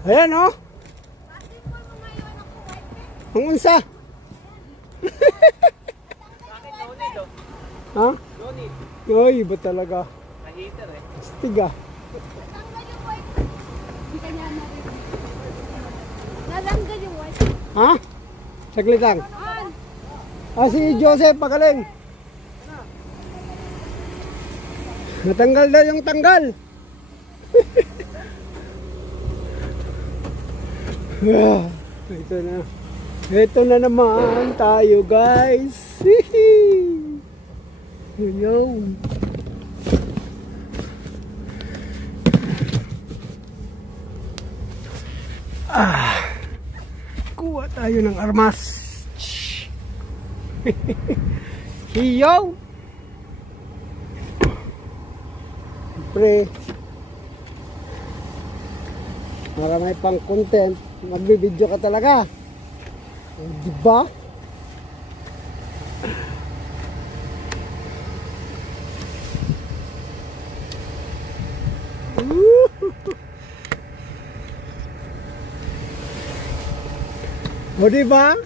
Ayan oh. Ang unsa? Ha? Uy, ba talaga? Nahiter eh. Astig ah. Nalanggan yung white. Ha? Saglit lang. Si Joseph, pagaling. Natanggal na yung tanggal. Ito na. Ito na naman tayo guys. Yun. Kuha tayo ng armas. Hiyaw. Siyempre, para may pang content, magbibideo ka talaga. Diba? O diba?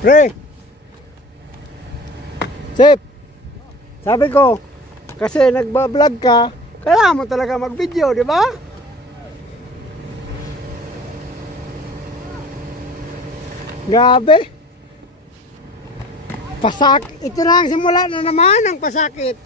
Pre, Sip, sabi ko, kasi nagbablog ka, kailangan mo talaga mag-video, di ba? Grabe. Ito na ang simula na naman ang pasakit.